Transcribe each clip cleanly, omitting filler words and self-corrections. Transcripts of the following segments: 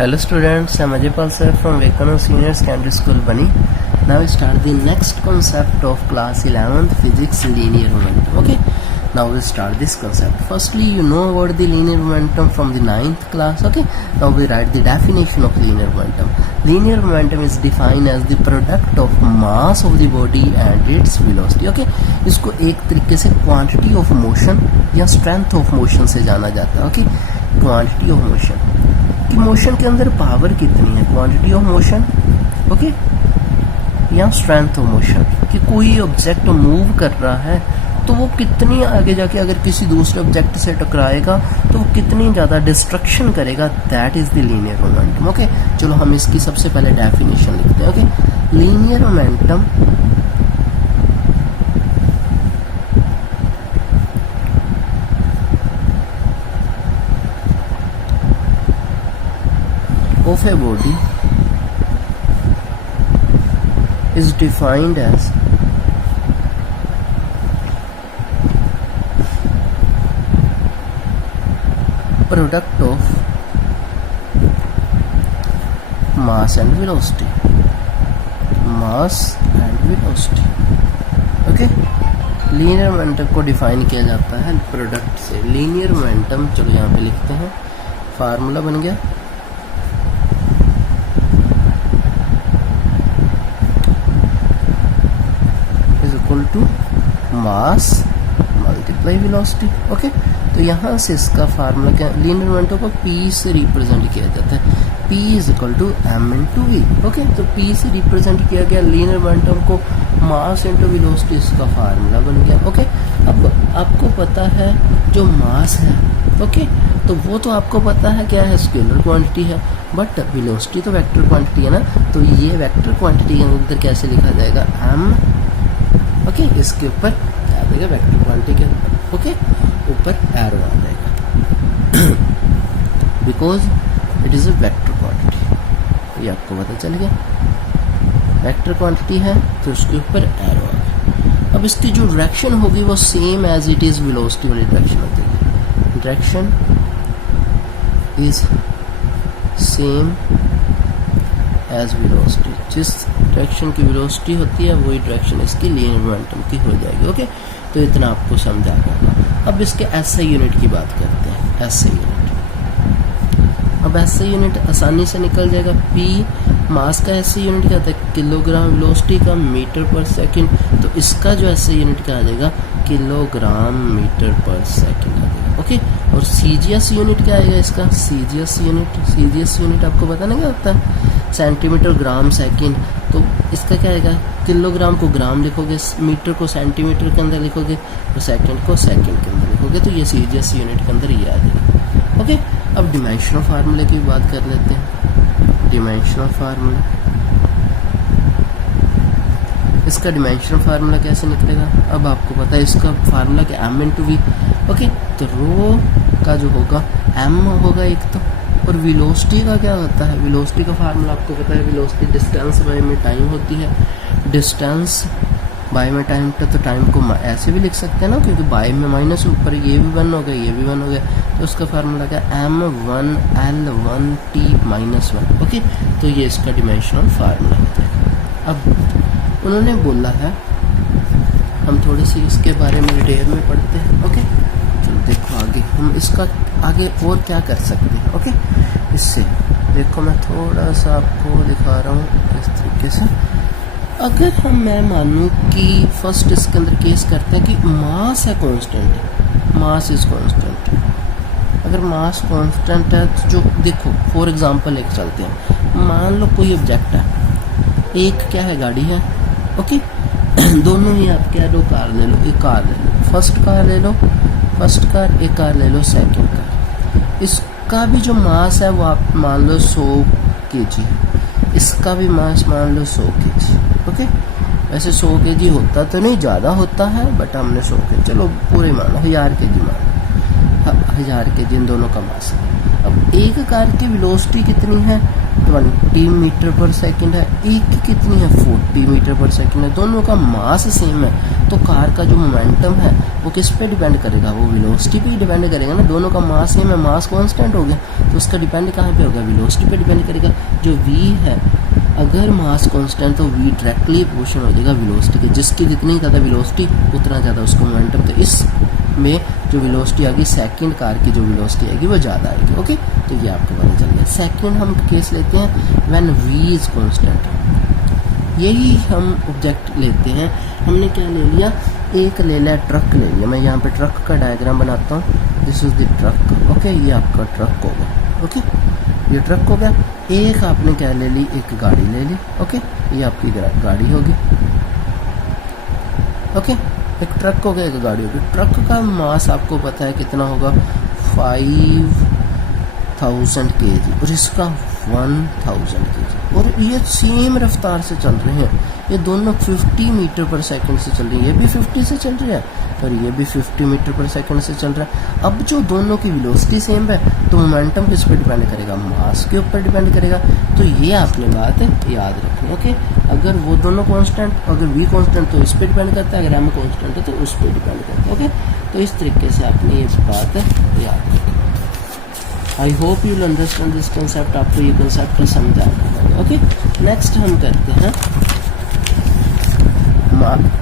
Hello students, I'm Ajaypal sir from Vekano Senior Secondary School, Bani. Now we start the next concept of class 11th physics, linear momentum. Okay, now we start this concept. Firstly, you know about the linear momentum from the 9th class. Okay, now we write the definition of linear momentum. Linear momentum is defined as the product of mass of the body and its velocity. Okay, इसको एक तरीके से quantity of motion या strength of motion से जाना जाता है. Okay, quantity of motion कि मोशन के अंदर पावर कितनी है, क्वांटिटी ऑफ मोशन, ओके, या स्ट्रेंथ ऑफ मोशन कि कोई ऑब्जेक्ट मूव कर रहा है तो वो कितनी आगे जाके अगर किसी दूसरे ऑब्जेक्ट से टकराएगा तो वो कितनी ज़्यादा डिस्ट्रक्शन करेगा, that is the linear momentum. Okay, चलो हम इसकी सबसे पहले डेफिनेशन लिखते हैं. Okay, linear momentum of a body is defined as product of mass and velocity. Mass and velocity. Okay, linear momentum को डिफाइन किया जाता है प्रोडक्ट से. लीनियर मोमेंटम, चलो यहाँ पे लिखते हैं, फार्मूला बन गया to mass multiply velocity. Okay, तो यहाँ से इसका फार्मूला क्या, लीनियर मोमेंटम को P से रिप्रेजेंट किया जाता है. P is equal to m into v. Okay, तो P से रिप्रेजेंट किया गया लीनियर मोमेंटम को मास इंटू वेलोसिटी, इसका फार्मूला बन गया. ओके, अब आपको पता है जो मास है, ओके, तो वो तो आपको पता है क्या है, स्केलर क्वांटिटी है, बट वेलोसिटी तो वेक्टर क्वांटिटी है ना. तो ये वेक्टर क्वांटिटी के अंदर कैसे लिखा जाएगा, m. ओके, इसके ऊपर क्या देगा, वेक्टर क्वांटिटी के ओके ऊपर एरो आ जाएगा because it is a vector quantity. ये आपको पता चल गया, वेक्टर क्वांटिटी है तो उसके ऊपर एरो आ गया. अब इसकी जो डायरेक्शन होगी वो same as it is velocity वाली डायरेक्शन होती है. Direction is same as velocity. जिस डायरेक्शन की वेलोसिटी होती है वही डायरेक्शन इसकी लीनियर मोमेंटम की हो जाएगी. ओके, तो इतना आपको समझा गया. अब इसके एसआई यूनिट की बात करते हैं. एसआई यूनिट, अब एसआई यूनिट आसानी से निकल जाएगा. पी मास का एसआई यूनिट क्या होता है, किलोग्राम, वेलोसिटी का मीटर पर सेकंड, तो इसका जो एसआई यूनिट क्या आ जाएगा, किलोग्राम मीटर पर सेकंड आ जाएगा. ओके, और सीजीएस यूनिट क्या आएगा इसका, सीजीएस यूनिट आपको पता नहीं क्या होता है, सेंटीमीटर ग्राम सेकंड. तो इसका क्या आएगा, किलोग्राम को ग्राम लिखोगे, मीटर को सेंटीमीटर के अंदर लिखोगे, और सेकंड को सेकंड के अंदर लिखोगे, तो ये सीजीएस यूनिट के अंदर ये आ जाएगा. ओके, अब डिमेंशनल फार्मूले की बात कर लेते हैं. डिमेंशनल फार्मूला, इसका डिमेंशनल फार्मूला कैसे निकलेगा, अब आपको पता है इसका फार्मूला क्या, m इंटू वी. ओके, तो रो का जो होगा m होगा एक तो, और वेलोसिटी का क्या होता है, वेलोसिटी का फार्मूला आपको पता है, वेलोसिटी डिस्टेंस बाय में टाइम होती है. डिस्टेंस बाय में टाइम, तो टाइम को ऐसे भी लिख सकते हैं ना, क्योंकि बाय में माइनस ऊपर ये भी 1 हो गया, ये भी 1 हो गया, तो उसका फार्मूला क्या, m1 l1 t minus 1. Okay, तो ये इसका डिमेंशनल फार्मूला होता है. अब उन्होंने बोला है, हम थोड़ी सी इसके बारे में डिटेल में पढ़ते हैं. ओके, चलो देखो आगे हम इसका आगे और क्या कर सकते हैं. ओके, इससे देखो मैं थोड़ा सा आपको दिखा रहा हूँ इस तरीके से. अगर मैं मानूँ कि फर्स्ट इसके अंदर केस करते हैं कि मास है कांस्टेंट, मास इज कांस्टेंट. अगर मास कांस्टेंट है तो जो देखो फॉर एग्जांपल एक चलते हैं, मान लो कोई ऑब्जेक्ट है, एक क्या है, गाड़ी है. ओके, दोनों ही आप क्या लो, कार ले लो, एक कार ले लो, फर्स्ट कार ले लो, फर्स्ट कार, एक कार ले लो, सेकंड कार. इसका भी जो मास है वो आप मान लो 100 kg, इसका भी मास मान लो 100 kg. ओके, वैसे 100 kg होता तो नहीं, ज़्यादा होता है, बट हमने 100 kg, चलो पूरे मानो 1000 kg मानो, 1000 kg इन दोनों का मास है. अब एक कार की वेलोसिटी कितनी है, 20 मीटर पर सेकंड है, एक की कितनी है 40 मीटर पर सेकंड है, दोनों का मास सेम है, तो कार का जो मोमेंटम है वो किस पे डिपेंड करेगा, वो वेलोसिटी पे ही डिपेंड करेगा ना, दोनों का मास सेम है, मास कांस्टेंट हो गया, तो उसका डिपेंड कहाँ पे होगा, वेलोसिटी पे डिपेंड करेगा। जो v है, अगर मास कांस्टेंट तो v डायरेक्टली प्रोपोर्शनल हो जाएगा वेलोसिटी के, जिसकी जितनी ज़्यादा वेलोसिटी उतना ज़्यादा उसको मोमेंटम, तो इस में जो वेलोसिटी आएगी सेकंड कार की जो वेलोसिटी आएगी वो ज़्यादा आएगी। ओके, तो ये आपको पता चल गया। सेकंड हम केस लेते हैं व्हेन v इज कांस्टेंट, यही हम ऑब्जेक्ट लेते हैं। हमने क्या ले लिया, एक ले लिया ट्रक ले लिया, मैं यहाँ पे ट्रक का डायग्राम बनाता हूँ, this is the truck. Okay, ये आपका ट्रक हो गया। ओके, ये ट्रक हो गया। एक आपने क्या ले ली, एक गाड़ी ले ली। ओके, ये आपकी गाड़ी होगी। ओके, एक ट्रक हो गया, एक गाड़ी होगी। ट्रक का मास आपको पता है कितना होगा, 5000 kg और इसका 1000 kg, और ये सेम रफ्तार से चल रहे हैं, ये दोनों 50 मीटर पर सेकंड से चल रही है, ये भी 50 से चल रही है और ये भी 50 मीटर पर सेकंड से चल रहा है। अब जो दोनों की वेलोसिटी सेम है तो मोमेंटम किस पर डिपेंड करेगा, मास के ऊपर डिपेंड करेगा। तो ये आपने बात याद रखनी। ओके, अगर वो दोनों कांस्टेंट, अगर v कांस्टेंट तो इस पर डिपेंड करता है, अगर m कांस्टेंट है तो उस पर डिपेंड करता है। ओके, तो इस तरीके से आपने ये बात याद रखनी। I hope you will understand this concept, आपको ये कंसेप्ट समझ आएगा। ओके, नेक्स्ट हम करते हैं,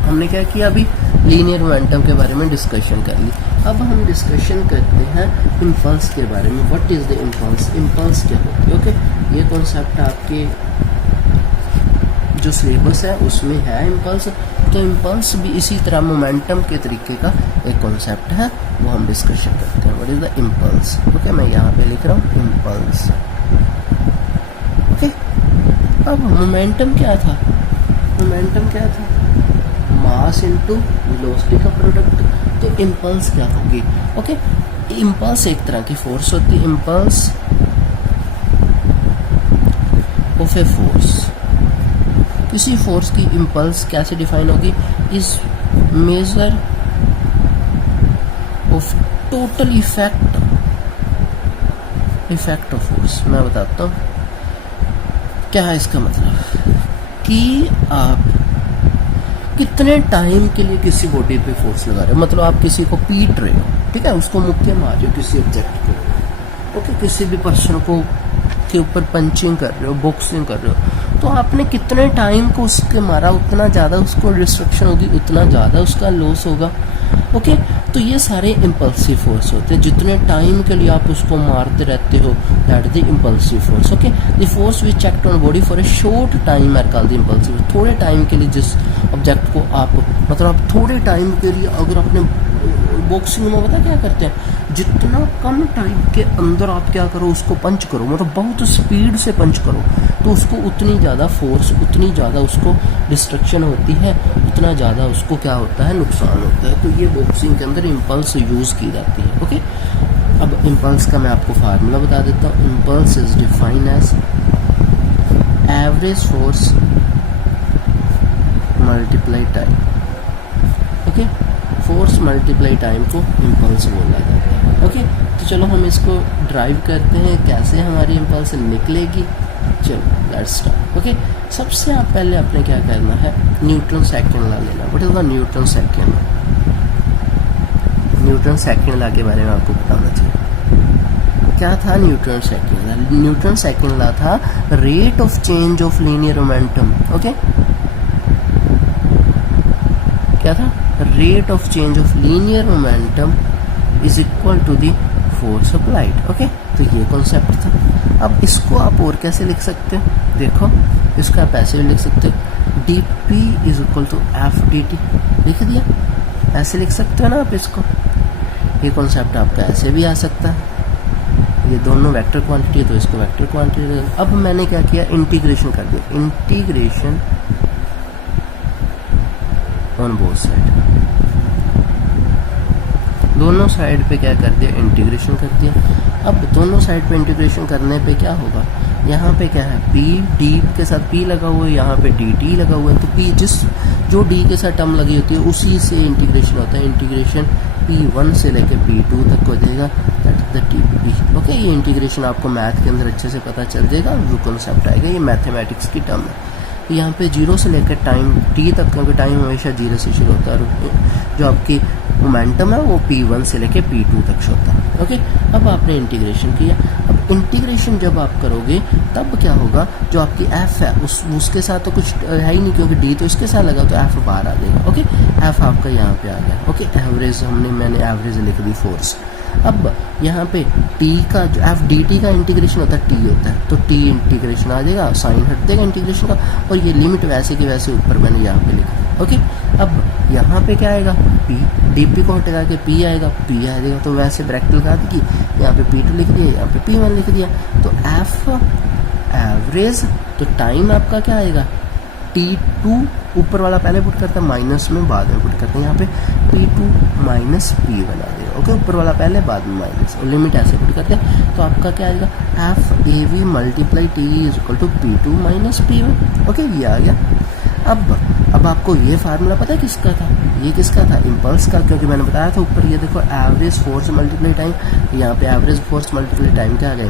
हमने क्या किया, अभी लीनियर मोमेंटम के बारे में डिस्कशन कर ली। अब हम डिस्कशन करते हैं इम्पल्स के बारे में। What is the impulse, impulse क्या होती है। ओके, ये कॉन्सेप्ट आपके जो सिलेबस है उसमें है इम्पल्स। तो इम्पल्स भी इसी तरह मोमेंटम के तरीके का एक कॉन्सेप्ट है, वो हम डिस्कशन करते हैं। What is the impulse. Okay, मैं यहाँ पे लिख रहा हूँ इम्पल्स। ओके, अब मोमेंटम क्या था, मोमेंटम क्या था, मास इनटू वेलोसिटी का प्रोडक्ट। तो इम्पल्स क्या होगी। ओके, इम्पल्स एक तरह की फोर्स होती है, इम्पल्स ऑफ ए फोर्स, किसी फोर्स की इम्पल्स कैसे डिफाइन होगी, is measure of total effect of force. मैं बताता हूँ क्या है इसका मतलब, कि आप कितने टाइम के लिए किसी बॉडी पे फोर्स लगा रहे हो, मतलब आप किसी को पीट रहे हो, ठीक है, उसको मुक्के मार रहे हो किसी ऑब्जेक्ट को। ओके, किसी भी पर्सन को के ऊपर पंचिंग कर रहे हो, बॉक्सिंग कर रहे हो, तो आपने कितने टाइम को उसके मारा, उतना ज़्यादा उसको डिस्ट्रक्शन होगी, उतना ज़्यादा उसका लॉस होगा। ओके, तो ये सारे इम्पल्सिव फोर्स होते हैं, जितने टाइम के लिए आप उसको मारते रहते हो, that is the impulsive force. Okay, the force which act on body for a short time are called the impulsive. थोड़े टाइम के लिए जिस ऑब्जेक्ट को आप, मतलब आप थोड़े टाइम के लिए, अगर अपने बॉक्सिंग में पता क्या करते हैं, जितना कम टाइम के अंदर आप क्या करो, उसको पंच करो, मतलब बहुत स्पीड से पंच करो, तो उसको उतनी ज़्यादा फोर्स, उतनी ज़्यादा उसको डिस्ट्रक्शन होती है, उतना ज़्यादा उसको क्या होता है, नुकसान होता है। तो ये बॉक्सिंग के अंदर इम्पल्स यूज़ की जाती है। ओके, अब इम्पल्स का मैं आपको फार्मूला बता देता हूँ। Impulse is define as average force multiply time. Okay, force multiply time को इम्पल्स बोला जाता है। ओके, तो चलो हम इसको ड्राइव करते हैं, कैसे हमारी इम्पल्स निकलेगी। चलो लेट्स स्टार्ट। ओके, सबसे आप पहले आपने क्या करना है, न्यूटन सेकंड लॉ लेना। What is the Newton second law, Newton second law के बारे में आपको बताना चाहिए। क्या था Newton second law, Newton second law था rate of change of linear momentum. Okay, क्या था, rate of change of linear momentum is equal to the force applied. Okay, तो ये कॉन्सेप्ट था। अब इसको आप और कैसे लिख सकते हो, देखो इसको आप ऐसे भी लिख सकते हो, D P is equal to F D T, लिख दिया, ऐसे लिख सकते हो ना आप इसको। ये कॉन्सेप्ट आपका ऐसे भी आ सकता है, ये दोनों वेक्टर क्वांटिटी है तो इसको वेक्टर क्वांटिटी। अब मैंने क्या किया, इंटीग्रेशन कर दिया, इंटीग्रेशन ऑन बोथ साइड, दोनों साइड पे क्या कर दिया, इंटीग्रेशन कर दिया। अब दोनों साइड पे इंटीग्रेशन करने पे क्या होगा, यहाँ पे क्या है, पी डी के साथ पी लगा हुआ है, यहाँ पे डी टी लगा हुआ है, तो पी जो डी के साथ टर्म लगी होती है उसी से इंटीग्रेशन होता है। इंटीग्रेशन P1 से लेके P2 तक हो जाएगा, दैट इज द भी, ओके। ये इंटीग्रेशन आपको मैथ के अंदर अच्छे से पता चल जाएगा, वो कॉन्सेप्ट आएगा, ये मैथमेटिक्स की टर्म है। यहाँ पे 0 से लेकर टाइम t तक, क्योंकि टाइम हमेशा 0 से शुरू होता है, जो आपकी मोमेंटम है वो p1 से लेकर p2 तक होता है, ओके। अब आपने इंटीग्रेशन किया। अब इंटीग्रेशन जब आप करोगे तब क्या होगा, जो आपकी f है उसके साथ तो कुछ है ही नहीं, क्योंकि d तो इसके साथ लगा, तो f बाहर आ जाएगा, ओके। f आपका यहाँ पे आ गया, ओके। एवरेज मैंने एवरेज लिख दी, फोर्स। अब यहाँ पे t का जो एफ डी टी का इंटीग्रेशन होता है, t होता है, तो t इंटीग्रेशन आ जाएगा, साइन हट देगा इंटीग्रेशन का, और ये लिमिट वैसे की वैसे ऊपर मैंने यहाँ पे लिखा, ओके। अब यहाँ पे क्या आएगा, p, dp को हटेगा के p आएगा, p आ जाएगा, तो वैसे ब्रैकेट लगा दी, यहाँ पे p2 लिख दिया, यहाँ पे p1 लिख दिया, तो f एवरेज, तो टाइम आपका क्या आएगा, t2 ऊपर वाला पहले पुट करता है, माइनस में बाद में पुट करते हैं, यहाँ पे p2 माइनस p1 आ जाएगा, ओके। ऊपर वाला पहले बाद में माइनस, और लिमिट ऐसे पुट करते हैं, तो आपका क्या आएगा, F A V multiply T is equal to p2 minus p1, okay. ये आ गया। अब आपको ये फार्मूला पता है किसका था, ये किसका था, इम्पल्स का, क्योंकि मैंने बताया था ऊपर, ये देखो एवरेज फोर्स मल्टीप्लाई टाइम, यहाँ पे एवरेज फोर्स मल्टीप्लाई टाइम क्या आ गया,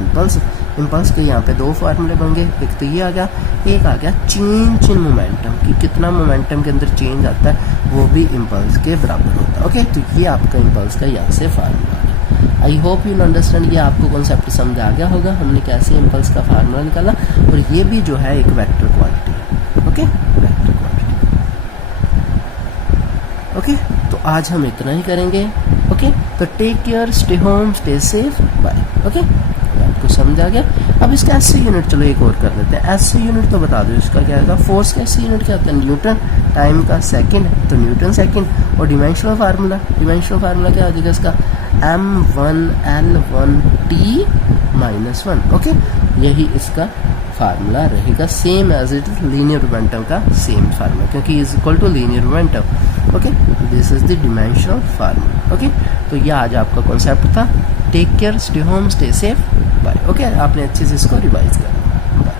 इम्पल्स के यहाँ पे दो फार्मूले बन गए, एक तो ये आ गया, एक आ गया चेंज इन मोमेंटम, कि कितना मोमेंटम के अंदर चेंज आता है वो भी इम्पल्स के बराबर होता है, ओके। तो ये आपका इम्पल्स का यहाँ से फार्मूला आ गया। आई होप यू अंडरस्टैंड, ये आपको कॉन्सेप्ट समझ आ गया होगा, हमने कैसे इम्पल्स का फार्मूला निकाला, और ये भी जो है एक वेक्टर क्वांटिटी है, ओके, वेक्टर क्वांटिटी, ओके। तो आज हम इतना ही करेंगे, ओके। तो take care, stay home, stay safe, bye, okay. आपको समझ आ गया। अब इसका एसआई यूनिट चलो एक और कर देते हैं। एसआई यूनिट तो बता दो इसका क्या होगा, फोर्स का एसआई यूनिट क्या होता है, न्यूटन, टाइम का सेकंड, तो न्यूटन सेकंड, और डिमेंशनल फार्मूला क्या हो जाएगा इसका, m1l1t -1, ओके। यही इसका फार्मूला रहेगा, same as it is linear momentum का सेम फार्मूला, क्योंकि is equal to linear momentum, okay. This is the dimensional formula, okay. तो ये आज आपका कॉन्सेप्ट था। Take care, stay home, stay safe, bye, okay. आपने अच्छे से इसको रिवाइज करना, बाय।